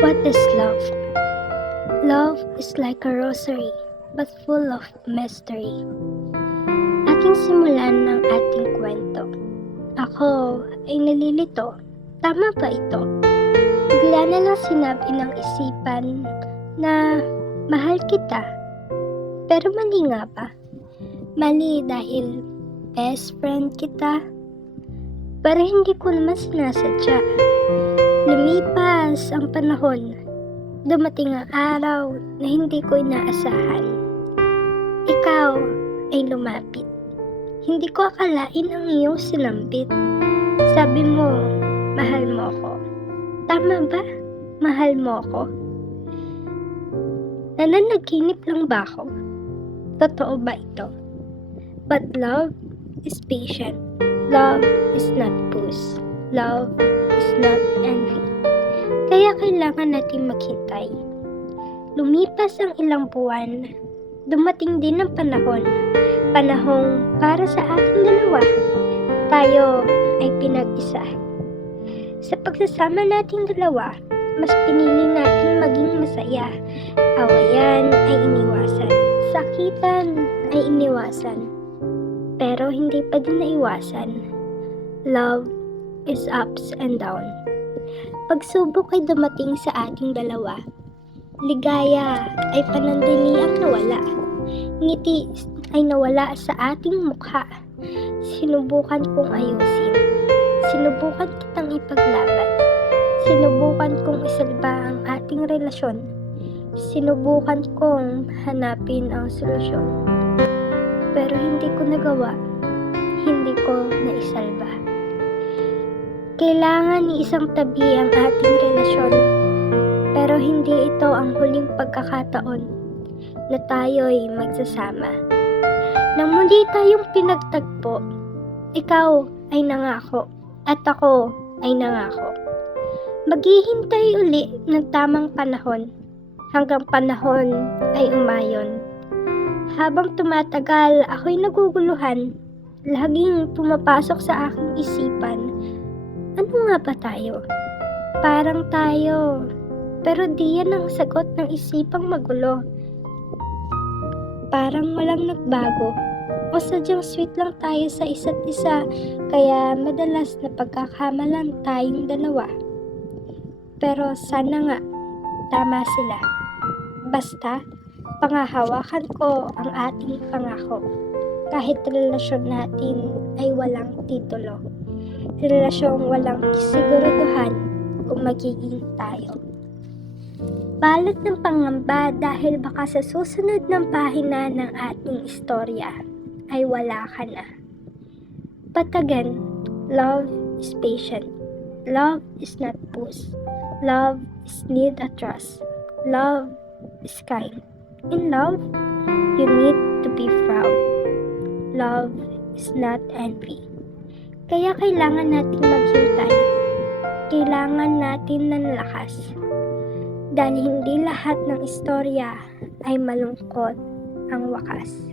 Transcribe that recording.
What is love? Love is like a rosary, but full of mystery. Ating simulan ng ating kwento. Ako ay nalilito. Tama ba ito? Bigla na lang sinabi ng isipan na mahal kita. Pero mali nga ba? Mali dahil best friend kita? Pero hindi ko naman sinasadya. Lumipas ang panahon. Dumating ang araw na hindi ko inaasahan. Ikaw ay lumapit. Hindi ko akalain ang iyong sinambit. Sabi mo, mahal mo ko. Tama ba? Mahal mo ko? Nananaginip lang ba ako? Totoo ba ito? But love is patient. Love is not puss. Love is not envy. Kaya kailangan natin maghintay. Lumipas ang ilang buwan, dumating din ang panahong para sa ating dalawa. Tayo ay pinag-isa. Sa pagsasama nating dalawa, mas pinili natin maging masaya. Awayan ay iniwasan, sakitan ay iniwasan, pero hindi pa din naiwasan. Love is ups and down. Pagsubok ay dumating sa ating dalawa. Ligaya ay panandaliang nawala. Ngiti ay nawala sa ating mukha. Sinubukan kong ayusin. Sinubukan kitang ipaglaban. Sinubukan kong isalba ang ating relasyon. Sinubukan kong hanapin ang solusyon. Pero hindi ko nagawa. Hindi ko naisalba. Kailangan ni isang tabi ang ating relasyon. Pero hindi ito ang huling pagkakataon na tayo'y magsasama. Nang muli tayong pinagtagpo, ikaw ay nangako at ako ay nangako. Maghihintay uli ng tamang panahon hanggang panahon ay umayon. Habang tumatagal, ako'y naguguluhan. Laging pumapasok sa aking isipan. Ano nga ba tayo? Parang tayo. Pero di yan ang sagot ng isipang magulo. Parang walang nagbago. O sadyang sweet lang tayo sa isa't isa. Kaya madalas na pagkakamalan tayong dalawa. Pero sana nga, tama sila. Basta, pangahawakan ko ang ating pangako. Kahit relasyon natin ay walang titulo. Relasyong walang siguraduhan kung magiging tayo. Balot ng pangamba dahil baka sa susunod ng pahina ng ating istorya ay wala ka na. But again, love is patient. Love is not puss. Love is need a trust. Love is kind. In love, you need to be proud. Love is not envy. Kaya kailangan nating maghintay. Kailangan natin ng lakas. Dahil hindi lahat ng istorya ay malungkot ang wakas.